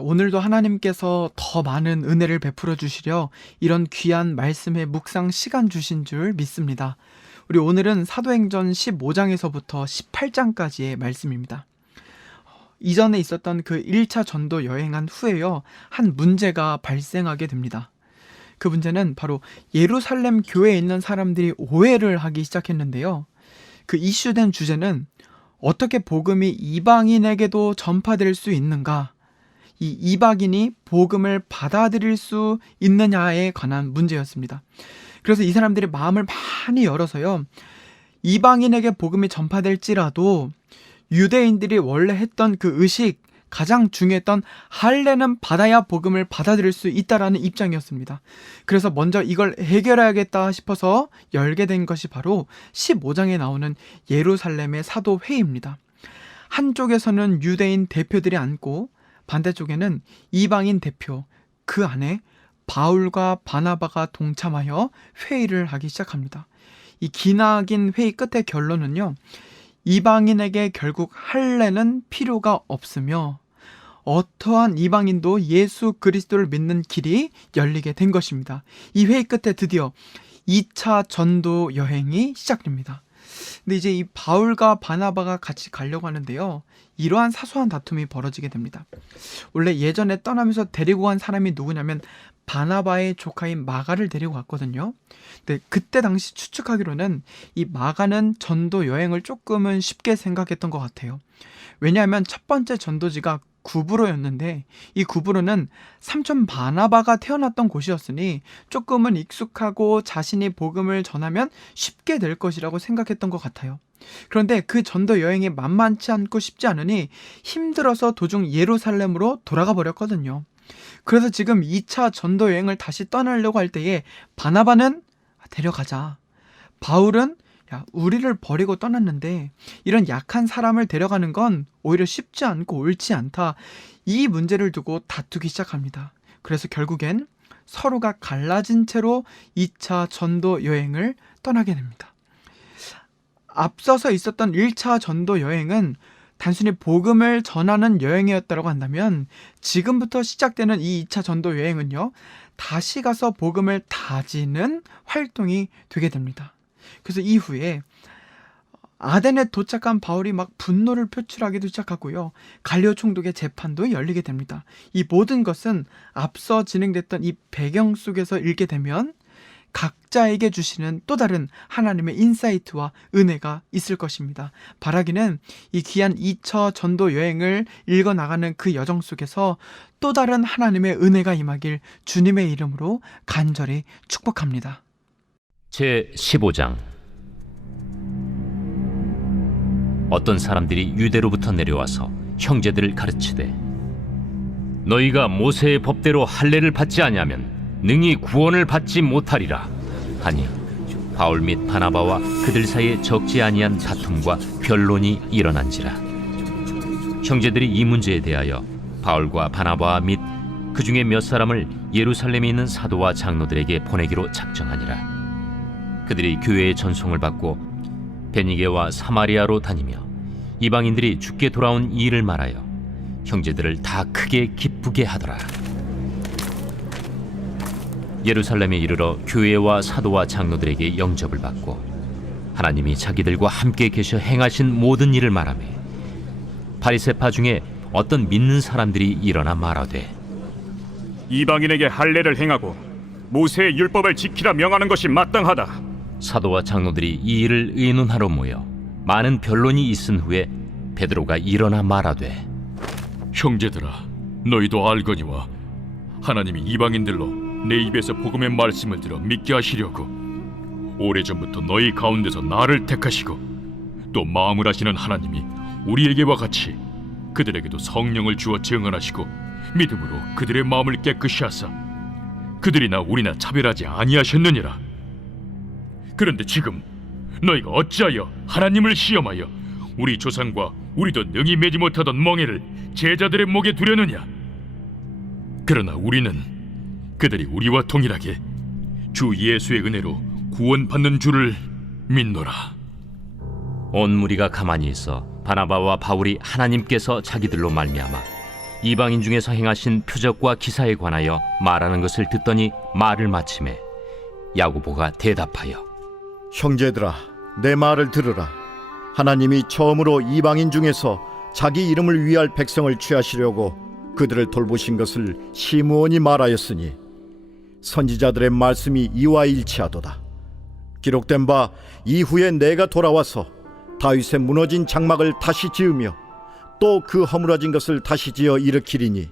오늘도 하나님께서 더 많은 은혜를 베풀어 주시려 이런 귀한 말씀의 묵상 시간 주신 줄 믿습니다. 우리 오늘은 사도행전 15장에서부터 18장까지의 말씀입니다. 이전에 있었던 그 1차 전도 여행한 후에요, 한 문제가 발생하게 됩니다. 그 문제는 바로 예루살렘 교회에 있는 사람들이 오해를 하기 시작했는데요. 그 이슈된 주제는 어떻게 복음이 이방인에게도 전파될 수 있는가? 이 이방인이 복음을 받아들일 수 있느냐에 관한 문제였습니다. 그래서 이 사람들이 마음을 많이 열어서요, 이방인에게 복음이 전파될지라도 유대인들이 원래 했던 그 의식, 가장 중요했던 할례는 받아야 복음을 받아들일 수 있다라는 입장이었습니다. 그래서 먼저 이걸 해결해야겠다 싶어서 열게 된 것이 바로 15장에 나오는 예루살렘의 사도회의입니다. 한쪽에서는 유대인 대표들이 앉고 반대쪽에는 이방인 대표, 그 안에 바울과 바나바가 동참하여 회의를 하기 시작합니다. 이 기나긴 회의 끝의 결론은요, 이방인에게 결국 할례는 필요가 없으며 어떠한 이방인도 예수 그리스도를 믿는 길이 열리게 된 것입니다. 이 회의 끝에 드디어 2차 전도 여행이 시작됩니다. 근데 이제 이 바울과 바나바가 같이 가려고 하는데요, 이러한 사소한 다툼이 벌어지게 됩니다. 원래 예전에 떠나면서 데리고 간 사람이 누구냐면 바나바의 조카인 마가를 데리고 갔거든요. 근데 그때 당시 추측하기로는 이 마가는 전도 여행을 조금은 쉽게 생각했던 것 같아요. 왜냐하면 첫 번째 전도지가 구브로였는데 이 구브로는 삼촌 바나바가 태어났던 곳이었으니 조금은 익숙하고 자신이 복음을 전하면 쉽게 될 것이라고 생각했던 것 같아요. 그런데 그 전도 여행이 만만치 않고 쉽지 않으니 힘들어서 도중 예루살렘으로 돌아가 버렸거든요. 그래서 지금 2차 전도 여행을 다시 떠나려고 할 때에 바나바는 데려가자, 바울은 야, 우리를 버리고 떠났는데 이런 약한 사람을 데려가는 건 오히려 쉽지 않고 옳지 않다, 이 문제를 두고 다투기 시작합니다. 그래서 결국엔 서로가 갈라진 채로 2차 전도 여행을 떠나게 됩니다. 앞서서 있었던 1차 전도 여행은 단순히 복음을 전하는 여행이었다고 한다면 지금부터 시작되는 이 2차 전도 여행은요, 다시 가서 복음을 다지는 활동이 되게 됩니다. 그래서 이후에 아덴에 도착한 바울이 막 분노를 표출하기도 시작하고요, 갈리오 총독의 재판도 열리게 됩니다. 이 모든 것은 앞서 진행됐던 이 배경 속에서 읽게 되면 각자에게 주시는 또 다른 하나님의 인사이트와 은혜가 있을 것입니다. 바라기는 이 귀한 2차 전도 여행을 읽어나가는 그 여정 속에서 또 다른 하나님의 은혜가 임하길 주님의 이름으로 간절히 축복합니다. 제 15장. 어떤 사람들이 유대로부터 내려와서 형제들을 가르치되, 너희가 모세의 법대로 할례를 받지 아니하면 능히 구원을 받지 못하리라 하니 바울 및 바나바와 그들 사이에 적지 아니한 다툼과 변론이 일어난지라. 형제들이 이 문제에 대하여 바울과 바나바 및 그 중에 몇 사람을 예루살렘에 있는 사도와 장로들에게 보내기로 작정하니라. 그들이 교회의 전송을 받고 베니게와 사마리아로 다니며 이방인들이 죽게 돌아온 이 일을 말하여 형제들을 다 크게 기쁘게 하더라. 예루살렘에 이르러 교회와 사도와 장로들에게 영접을 받고 하나님이 자기들과 함께 계셔 행하신 모든 일을 말하며 바리새파 중에 어떤 믿는 사람들이 일어나 말하되, 이방인에게 할례를 행하고 모세의 율법을 지키라 명하는 것이 마땅하다. 사도와 장로들이 이 일을 의논하러 모여 많은 변론이 있은 후에 베드로가 일어나 말하되, 형제들아, 너희도 알거니와 하나님이 이방인들로 내 입에서 복음의 말씀을 들어 믿게 하시려고 오래전부터 너희 가운데서 나를 택하시고 또 마음을 하시는 하나님이 우리에게와 같이 그들에게도 성령을 주어 증언하시고 믿음으로 그들의 마음을 깨끗이 하사 그들이나 우리나 차별하지 아니하셨느니라. 그런데 지금 너희가 어찌하여 하나님을 시험하여 우리 조상과 우리도 능히 매지 못하던 멍에를 제자들의 목에 두려느냐? 그러나 우리는 그들이 우리와 동일하게 주 예수의 은혜로 구원받는 줄을 믿노라. 온 무리가 가만히 있어 바나바와 바울이 하나님께서 자기들로 말미암아 이방인 중에서 행하신 표적과 기사에 관하여 말하는 것을 듣더니 말을 마치매 야고보가 대답하여 형제들아, 내 말을 들으라. 하나님이 처음으로 이방인 중에서 자기 이름을 위할 백성을 취하시려고 그들을 돌보신 것을 시므온이 말하였으니 선지자들의 말씀이 이와 일치하도다. 기록된 바 이후에 내가 돌아와서 다윗의 무너진 장막을 다시 지으며 또 그 허물어진 것을 다시 지어 일으키리니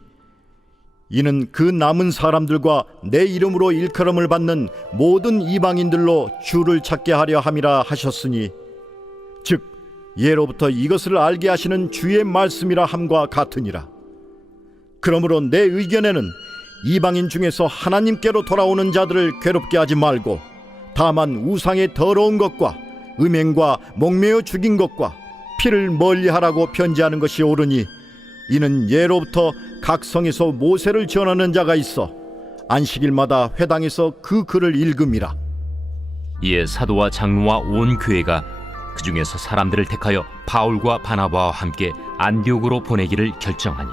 이는 그 남은 사람들과 내 이름으로 일컬음을 받는 모든 이방인들로 주를 찾게 하려 함이라 하셨으니 즉 예로부터 이것을 알게 하시는 주의 말씀이라 함과 같으니라. 그러므로 내 의견에는 이방인 중에서 하나님께로 돌아오는 자들을 괴롭게 하지 말고 다만 우상의 더러운 것과 음행과 목매어 죽인 것과 피를 멀리하라고 편지하는 것이 옳으니 이는 예로부터 각 성에서 모세를 전하는 자가 있어 안식일마다 회당에서 그 글을 읽음이라. 이에 사도와 장로와 온 교회가 그 중에서 사람들을 택하여 바울과 바나바와 함께 안디옥으로 보내기를 결정하니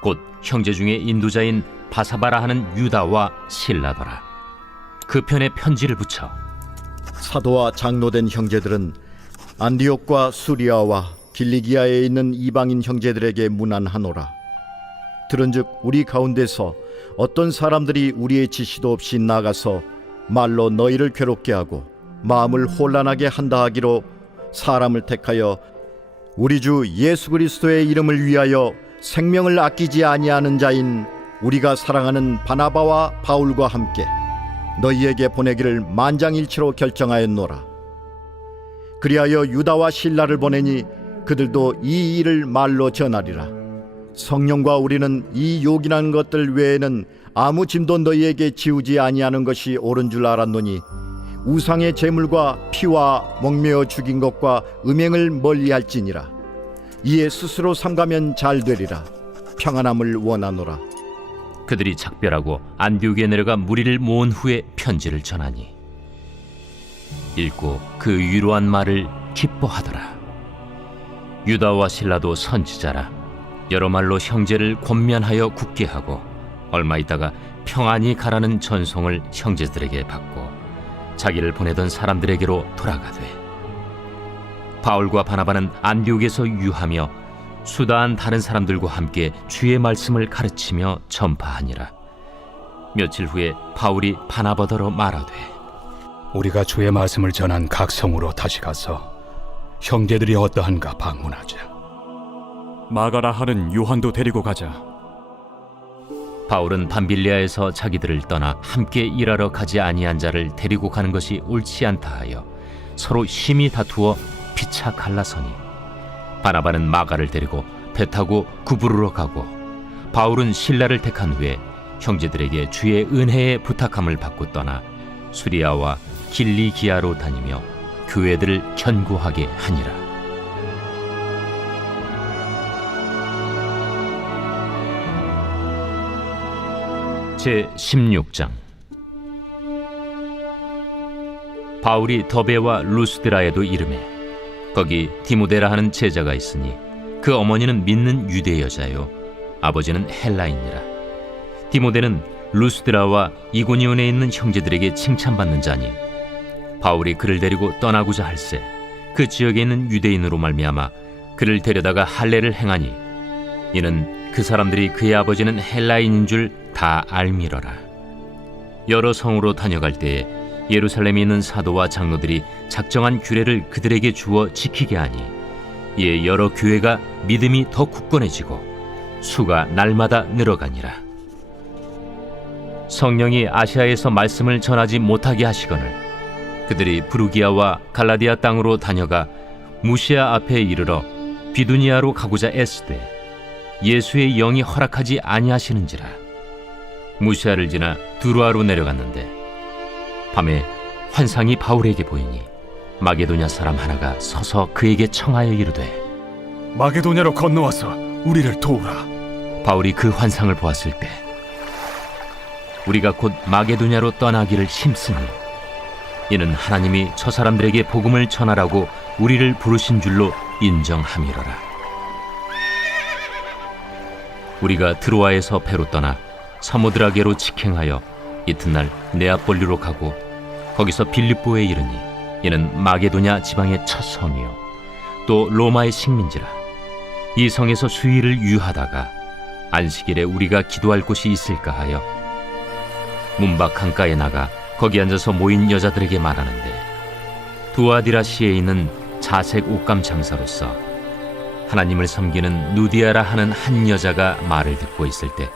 곧 형제 중에 인도자인 바사바라 하는 유다와 실라더라. 그 편에 편지를 붙여 사도와 장로된 형제들은 안디옥과 수리아와 길리기아에 있는 이방인 형제들에게 문안하노라. 들은즉 우리 가운데서 어떤 사람들이 우리의 지시도 없이 나가서 말로 너희를 괴롭게 하고 마음을 혼란하게 한다 하기로 사람을 택하여 우리 주 예수 그리스도의 이름을 위하여 생명을 아끼지 아니하는 자인 우리가 사랑하는 바나바와 바울과 함께 너희에게 보내기를 만장일치로 결정하였노라. 그리하여 유다와 실라를 보내니 그들도 이 일을 말로 전하리라. 성령과 우리는 이 요긴한 것들 외에는 아무 짐도 너희에게 지우지 아니하는 것이 옳은 줄 알았노니 우상의 제물과 피와 목매어 죽인 것과 음행을 멀리할지니라. 이에 스스로 삼가면 잘 되리라. 평안함을 원하노라. 그들이 작별하고 안디옥에 내려가 무리를 모은 후에 편지를 전하니 읽고 그 위로한 말을 기뻐하더라. 유다와 실라도 선지자라. 여러 말로 형제를 권면하여 굳게 하고 얼마 있다가 평안히 가라는 전송을 형제들에게 받고 자기를 보내던 사람들에게로 돌아가되 바울과 바나바는 안디옥에서 유하며 수다한 다른 사람들과 함께 주의 말씀을 가르치며 전파하니라. 며칠 후에 바울이 바나바더러 말하되 우리가 주의 말씀을 전한 각 성으로 다시 가서 형제들이 어떠한가 방문하자. 마가라 하는 요한도 데리고 가자. 바울은 밤빌리아에서 자기들을 떠나 함께 일하러 가지 아니한 자를 데리고 가는 것이 옳지 않다 하여 서로 심히 다투어 피차 갈라서니 바나바는 마가를 데리고 배 타고 구부르러 가고 바울은 실라를 택한 후에 형제들에게 주의 은혜에 부탁함을 받고 떠나 수리아와 길리기아로 다니며 교회들을 견고하게 하니라. 제16장. 바울이 더베와 루스드라에도 이르매 거기 디모데라 하는 제자가 있으니 그 어머니는 믿는 유대 여자요 아버지는 헬라인이라. 디모데는 루스드라와 이고니온에 있는 형제들에게 칭찬받는 자니 바울이 그를 데리고 떠나고자 할세 그 지역에 있는 유대인으로 말미암아 그를 데려다가 할례를 행하니 이는 그 사람들이 그의 아버지는 헬라인인 줄 다 알미러라. 여러 성으로 다녀갈 때에 예루살렘에 있는 사도와 장로들이 작정한 규례를 그들에게 주어 지키게 하니 이에 여러 교회가 믿음이 더 굳건해지고 수가 날마다 늘어가니라. 성령이 아시아에서 말씀을 전하지 못하게 하시거늘 그들이 부르기아와 갈라디아 땅으로 다녀가 무시아 앞에 이르러 비두니아로 가고자 애쓰되 예수의 영이 허락하지 아니하시는지라. 무시아를 지나 두루아로 내려갔는데 밤에 환상이 바울에게 보이니 마게도냐 사람 하나가 서서 그에게 청하여 이르되 마게도냐로 건너와서 우리를 도우라. 바울이 그 환상을 보았을 때 우리가 곧 마게도냐로 떠나기를 힘쓰니 이는 하나님이 저 사람들에게 복음을 전하라고 우리를 부르신 줄로 인정함이로라. 우리가 드로아에서 배로 떠나 사모드라게로 직행하여 이튿날 네아폴리로 가고 거기서 빌립보에 이르니 이는 마게도냐 지방의 첫 성이요 또 로마의 식민지라. 이 성에서 수일을 유하다가 안식일에 우리가 기도할 곳이 있을까 하여 문밖 강가에 나가 거기 앉아서 모인 여자들에게 말하는데, 두아디라시에 있는 자색 옷감 장사로서 하나님을 섬기는 누디아라 하는 한 여자가 말을 듣고 있을 때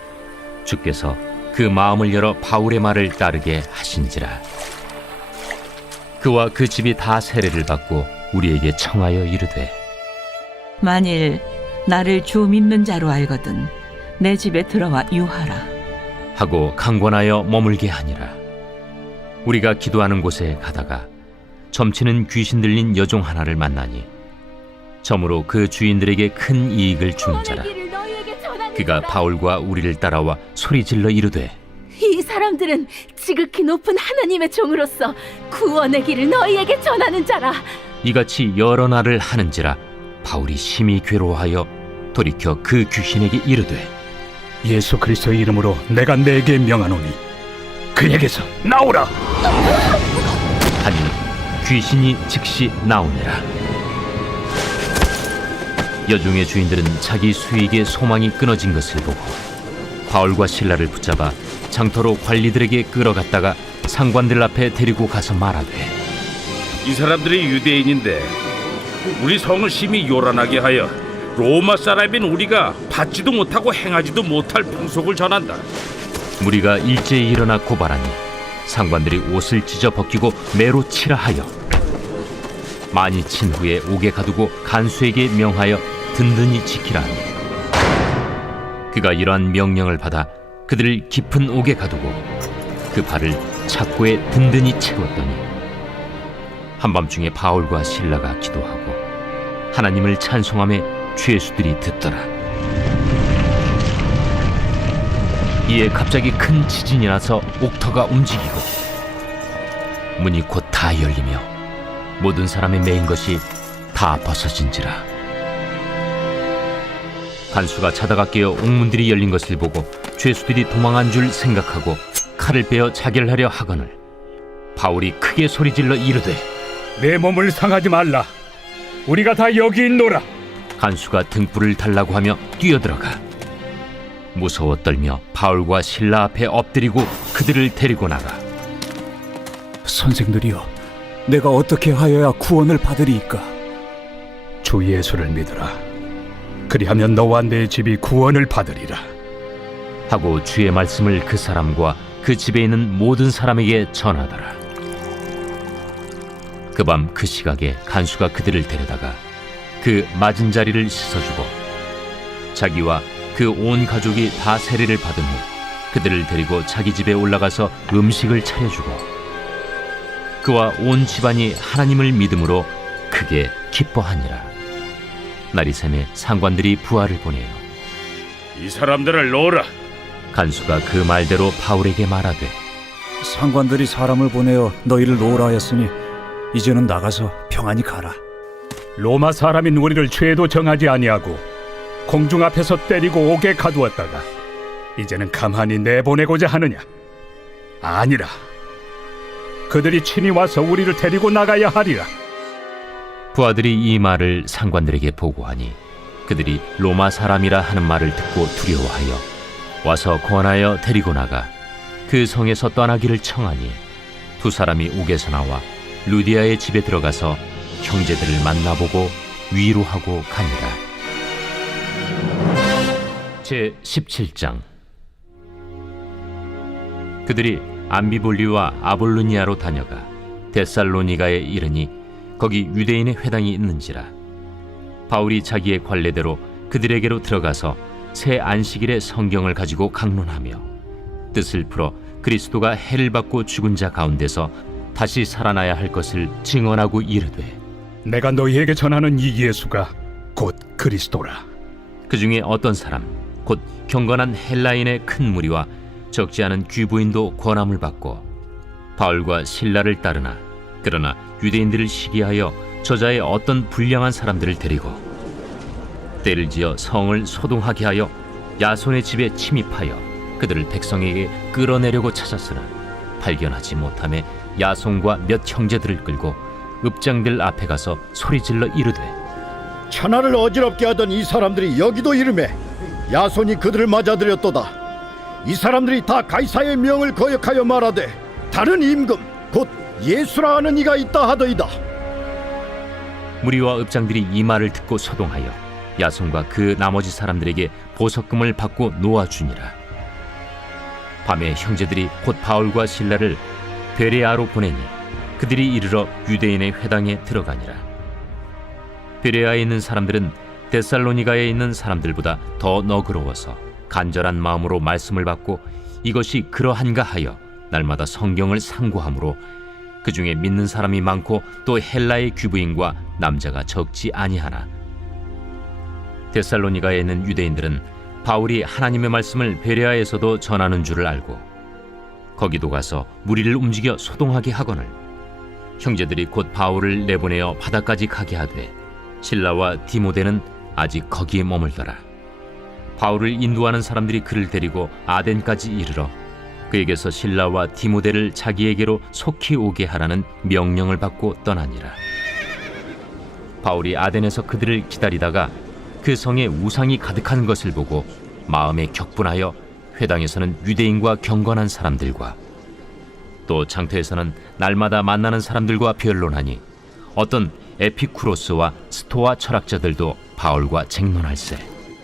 주께서 그 마음을 열어 바울의 말을 따르게 하신지라. 그와 그 집이 다 세례를 받고 우리에게 청하여 이르되, 만일 나를 주 믿는 자로 알거든 내 집에 들어와 유하라. 하고 강권하여 머물게 하니라. 우리가 기도하는 곳에 가다가 점치는 귀신 들린 여종 하나를 만나니 점으로 그 주인들에게 큰 이익을 준 자라. 그가 바울과 우리를 따라와 소리질러 이르되, 이 사람들은 지극히 높은 하나님의 종으로서 구원의 길을 너희에게 전하는 자라. 이같이 여러 날을 하는지라 바울이 심히 괴로워하여 돌이켜 그 귀신에게 이르되, 예수 그리스도의 이름으로 내가 내게 명하노니 그에게서 나오라. 하니 귀신이 즉시 나오니라. 여종의 주인들은 자기 수익의 소망이 끊어진 것을 보고 바울과 실라를 붙잡아 장터로 관리들에게 끌어갔다가 상관들 앞에 데리고 가서 말하되, 이 사람들이 유대인인데 우리 성을 심히 요란하게 하여 로마 사람인 우리가 받지도 못하고 행하지도 못할 풍속을 전한다. 무리가 일제히 일어나 고발하니 상관들이 옷을 찢어 벗기고 매로 치라 하여 많이 친 후에 옥에 가두고 간수에게 명하여 든든히 지키라 하니, 그가 이러한 명령을 받아 그들을 깊은 옥에 가두고 그 발을 착고에 든든히 채웠더니 한밤중에 바울과 실라가 기도하고 하나님을 찬송하며 죄수들이 듣더라. 이에 갑자기 큰 지진이 나서 옥터가 움직이고 문이 곧 다 열리며 모든 사람의 매인 것이 다 벗어진지라. 간수가 자다가 깨어 옥문들이 열린 것을 보고 죄수들이 도망한 줄 생각하고 칼을 빼어 자결하려 하거늘 바울이 크게 소리질러 이르되, 내 몸을 상하지 말라. 우리가 다 여기 있노라. 간수가 등불을 달라고 하며 뛰어들어가 무서워 떨며 바울과 실라 앞에 엎드리고 그들을 데리고 나가. 선생들이여, 내가 어떻게 하여야 구원을 받으리이까? 주 예수를 믿으라. 그리하면 너와 내 집이 구원을 받으리라. 하고 주의 말씀을 그 사람과 그 집에 있는 모든 사람에게 전하더라. 그 밤 그 시각에 간수가 그들을 데려다가 그 맞은 자리를 씻어주고 자기와 그 온 가족이 다 세례를 받은 후 그들을 데리고 자기 집에 올라가서 음식을 차려주고 그와 온 집안이 하나님을 믿음으로 크게 기뻐하니라. 날이 새매 상관들이 부하를 보내요. 이 사람들을 놓으라. 간수가 그 말대로 바울에게 말하되, 상관들이 사람을 보내어 너희를 놓으라 하였으니 이제는 나가서 평안히 가라. 로마 사람인 우리를 죄도 정하지 아니하고 공중 앞에서 때리고 옥에 가두었다가 이제는 가만히 내보내고자 하느냐? 아니라. 그들이 친히 와서 우리를 데리고 나가야 하리라. 부하들이 이 말을 상관들에게 보고하니 그들이 로마 사람이라 하는 말을 듣고 두려워하여 와서 권하여 데리고 나가 그 성에서 떠나기를 청하니 두 사람이 옥에서 나와 루디아의 집에 들어가서 형제들을 만나보고 위로하고 가니라. 제 17장. 그들이 암비볼리와 아볼로니아로 다녀가 데살로니가에 이르니 거기 유대인의 회당이 있는지라. 바울이 자기의 관례대로 그들에게로 들어가서 새 안식일에 성경을 가지고 강론하며 뜻을 풀어 그리스도가 해를 받고 죽은 자 가운데서 다시 살아나야 할 것을 증언하고 이르되, 내가 너희에게 전하는 이 예수가 곧 그리스도라. 그 중에 어떤 사람 곧 경건한 헬라인의 큰 무리와 적지 않은 귀부인도 권함을 받고 바울과 실라를 따르나 그러나 유대인들을 시기하여 저자의 어떤 불량한 사람들을 데리고 때를 지어 성을 소동하게 하여 야손의 집에 침입하여 그들을 백성에게 끌어내려고 찾았으나 발견하지 못하며 야손과 몇 형제들을 끌고 읍장들 앞에 가서 소리질러 이르되 천하를 어지럽게 하던 이 사람들이 여기도 이르매 야손이 그들을 맞아들였도다. 이 사람들이 다 가이사의 명을 거역하여 말하되 다른 임금 곧 예수라 하는 이가 있다 하더이다. 무리와 읍장들이 이 말을 듣고 소동하여 야손과 그 나머지 사람들에게 보석금을 받고 놓아주니라. 밤에 형제들이 곧 바울과 실라를 베레아로 보내니 그들이 이르러 유대인의 회당에 들어가니라. 베레아에 있는 사람들은 데살로니가에 있는 사람들보다 더 너그러워서 간절한 마음으로 말씀을 받고 이것이 그러한가 하여 날마다 성경을 상고하므로 그 중에 믿는 사람이 많고 또 헬라의 귀부인과 남자가 적지 아니하나 데살로니가에 있는 유대인들은 바울이 하나님의 말씀을 베레아에서도 전하는 줄을 알고 거기도 가서 무리를 움직여 소동하게 하거늘 형제들이 곧 바울을 내보내어 바다까지 가게 하되 실라와 디모데는 아직 거기에 머물더라. 바울을 인도하는 사람들이 그를 데리고 아덴까지 이르러 그에게서 실라와 디모데를 자기에게로 속히 오게 하라는 명령을 받고 떠나니라. 바울이 아덴에서 그들을 기다리다가 그 성에 우상이 가득한 것을 보고 마음에 격분하여 회당에서는 유대인과 경건한 사람들과 또 장터에서는 날마다 만나는 사람들과 변론하니 어떤 에피쿠로스와 스토아 철학자들도 바울과 쟁론할세.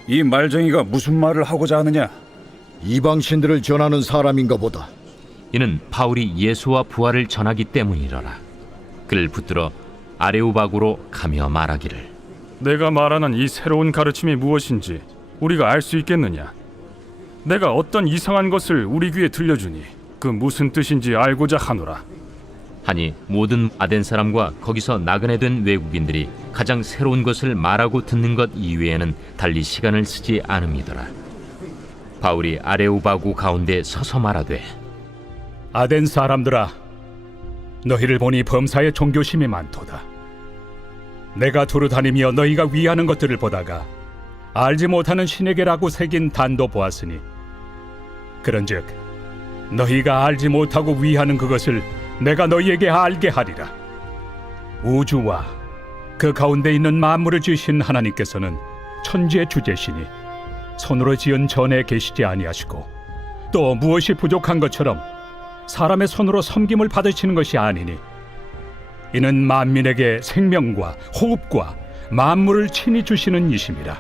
이 말쟁이가 무슨 말을 하고자 하느냐? 이방신들을 전하는 사람인가 보다. 이는 바울이 예수와 부활을 전하기 때문이러라. 그를 붙들어 아레오바고로 가며 말하기를 내가 말하는 이 새로운 가르침이 무엇인지 우리가 알 수 있겠느냐? 내가 어떤 이상한 것을 우리 귀에 들려주니 그 무슨 뜻인지 알고자 하노라. 하니 모든 아덴 사람과 거기서 나그네 된 외국인들이 가장 새로운 것을 말하고 듣는 것 이외에는 달리 시간을 쓰지 않음이더라. 바울이 아레오바고 가운데 서서 말하되 아덴 사람들아, 너희를 보니 범사에 종교심이 많도다. 내가 두루 다니며 너희가 위하는 것들을 보다가 알지 못하는 신에게라고 새긴 단도 보았으니 그런즉 너희가 알지 못하고 위하는 그것을 내가 너희에게 알게 하리라. 우주와 그 가운데 있는 만물을 지으신 하나님께서는 천지의 주제시니 손으로 지은 전에 계시지 아니하시고 또 무엇이 부족한 것처럼 사람의 손으로 섬김을 받으시는 것이 아니니 이는 만민에게 생명과 호흡과 만물을 친히 주시는 이심이라.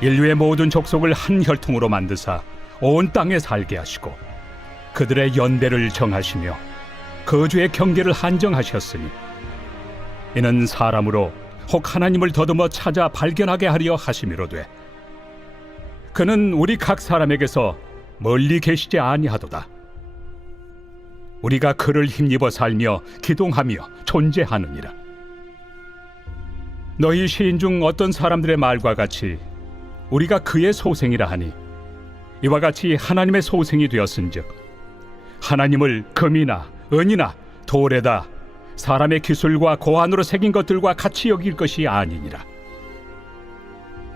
인류의 모든 족속을 한 혈통으로 만드사 온 땅에 살게 하시고 그들의 연대를 정하시며 거주의 경계를 한정하셨으니 이는 사람으로 혹 하나님을 더듬어 찾아 발견하게 하려 하심이로되 그는 우리 각 사람에게서 멀리 계시지 아니하도다. 우리가 그를 힘입어 살며 기동하며 존재하느니라. 너희 시인 중 어떤 사람들의 말과 같이 우리가 그의 소생이라 하니 이와 같이 하나님의 소생이 되었은즉 하나님을 금이나 은이나 돌에다 사람의 기술과 고안으로 새긴 것들과 같이 여길 것이 아니니라.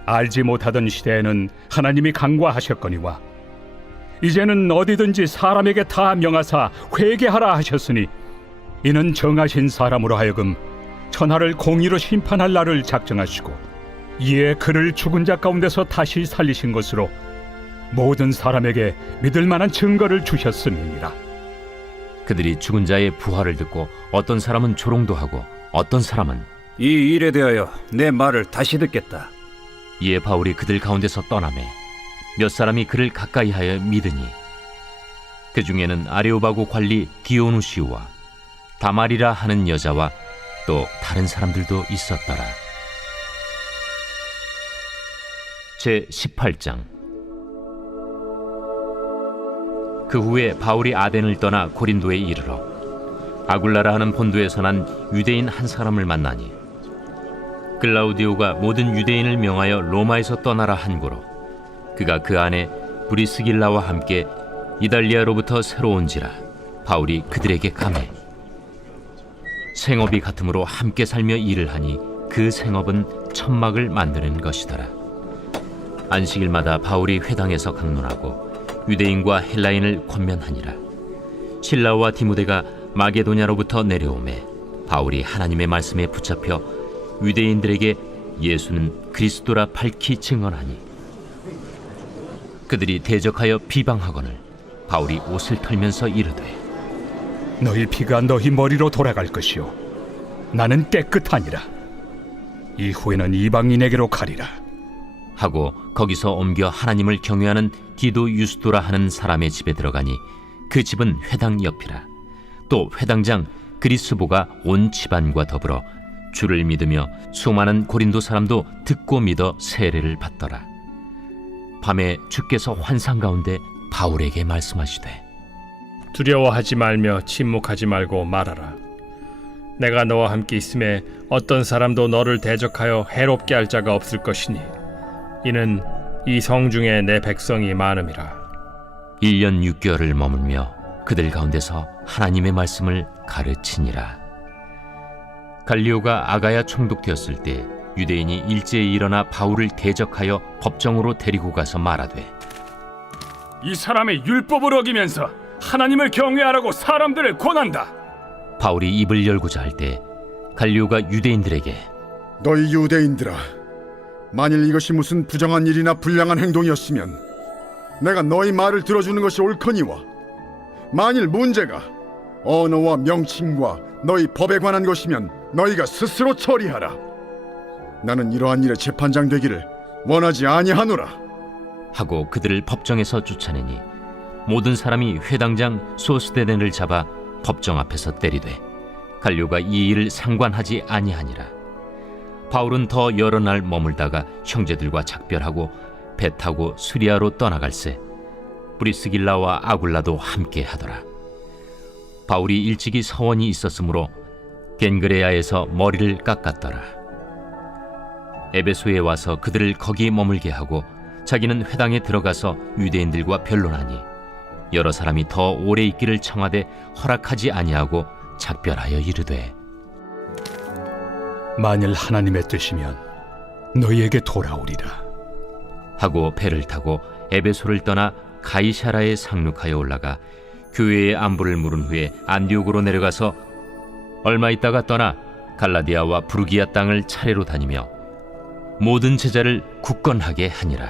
알지 못하던 시대에는 하나님이 강구하셨거니와 이제는 어디든지 사람에게 다 명하사 회개하라 하셨으니 이는 정하신 사람으로 하여금 천하를 공의로 심판할 날을 작정하시고 이에 그를 죽은 자 가운데서 다시 살리신 것으로 모든 사람에게 믿을 만한 증거를 주셨음이니라. 그들이 죽은 자의 부활을 듣고 어떤 사람은 조롱도 하고 어떤 사람은 이 일에 대하여 내 말을 다시 듣겠다. 이에 바울이 그들 가운데서 떠나매 몇 사람이 그를 가까이하여 믿으니 그 중에는 아레오바고 관리 디오누시우와 다말이라 하는 여자와 또 다른 사람들도 있었더라. 제 18장. 그 후에 바울이 아덴을 떠나 고린도에 이르러 아굴라라 하는 본도에서 난 유대인 한 사람을 만나니 글라우디오가 모든 유대인을 명하여 로마에서 떠나라 한 고로 그가 그 안에 브리스길라와 함께 이달리아로부터 새로 온지라 바울이 그들에게 가매 생업이 같으므로 함께 살며 일을 하니 그 생업은 천막을 만드는 것이더라. 안식일마다 바울이 회당에서 강론하고 유대인과 헬라인을 권면하니라. 실라와 디모데가 마게도냐로부터 내려오매 바울이 하나님의 말씀에 붙잡혀 유대인들에게 예수는 그리스도라 밝히 증언하니 그들이 대적하여 비방하거늘 바울이 옷을 털면서 이르되 너희 피가 너희 머리로 돌아갈 것이요 나는 깨끗하니라. 이후에는 이방인에게로 가리라. 하고 거기서 옮겨 하나님을 경외하는 디도 유스도라 하는 사람의 집에 들어가니 그 집은 회당 옆이라. 또 회당장 그리스보가 온 집안과 더불어 주를 믿으며 수많은 고린도 사람도 듣고 믿어 세례를 받더라. 밤에 주께서 환상 가운데 바울에게 말씀하시되 두려워하지 말며 침묵하지 말고 말하라. 내가 너와 함께 있음에 어떤 사람도 너를 대적하여 해롭게 할 자가 없을 것이니 이는 이 성 중에 내 백성이 많음이라. 1년 6개월을 머물며 그들 가운데서 하나님의 말씀을 가르치니라. 갈리오가 아가야 총독되었을 때 유대인이 일제히 일어나 바울을 대적하여 법정으로 데리고 가서 말하되 이 사람의 율법을 어기면서 하나님을 경외하라고 사람들을 권한다. 바울이 입을 열고자 할 때 갈리오가 유대인들에게 너희 유대인들아, 만일 이것이 무슨 부정한 일이나 불량한 행동이었으면 내가 너희 말을 들어주는 것이 옳거니와 만일 문제가 언어와 명칭과 너희 법에 관한 것이면 너희가 스스로 처리하라. 나는 이러한 일에 재판장 되기를 원하지 아니하노라. 하고 그들을 법정에서 쫓아내니 모든 사람이 회당장 소스데넨을 잡아 법정 앞에서 때리되 갈료가 이 일을 상관하지 아니하니라. 바울은 더 여러 날 머물다가 형제들과 작별하고 배 타고 수리아로 떠나갈새 브리스길라와 아굴라도 함께 하더라. 바울이 일찍이 서원이 있었으므로 겐그레아에서 머리를 깎았더라. 에베소에 와서 그들을 거기 머물게 하고 자기는 회당에 들어가서 유대인들과 변론하니 여러 사람이 더 오래 있기를 청하되 허락하지 아니하고 작별하여 이르되 만일 하나님의 뜻이면 너희에게 돌아오리라. 하고 배를 타고 에베소를 떠나 가이사라에 상륙하여 올라가 교회의 안부를 물은 후에 안디옥으로 내려가서 얼마 있다가 떠나 갈라디아와 부르기아 땅을 차례로 다니며 모든 제자를 굳건하게 하니라.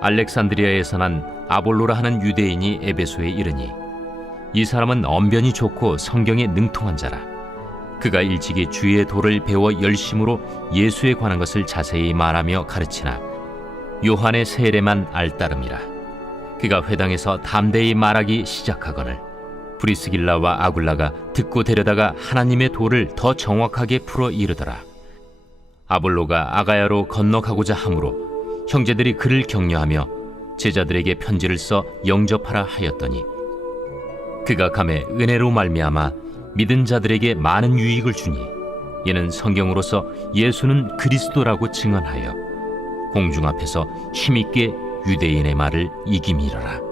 알렉산드리아에서 난 아볼로라 하는 유대인이 에베소에 이르니 이 사람은 언변이 좋고 성경에 능통한 자라. 그가 일찍이 주의 도를 배워 열심으로 예수에 관한 것을 자세히 말하며 가르치나 요한의 세례만 알따름이라. 그가 회당에서 담대히 말하기 시작하거늘 브리스길라와 아굴라가 듣고 데려다가 하나님의 도를 더 정확하게 풀어 이르더라. 아볼로가 아가야로 건너가고자 하므로 형제들이 그를 격려하며 제자들에게 편지를 써 영접하라 하였더니 그가 감에 은혜로 말미암아 믿은 자들에게 많은 유익을 주니 이는 성경으로서 예수는 그리스도라고 증언하여 공중 앞에서 힘있게 유대인의 말을 이기미러라.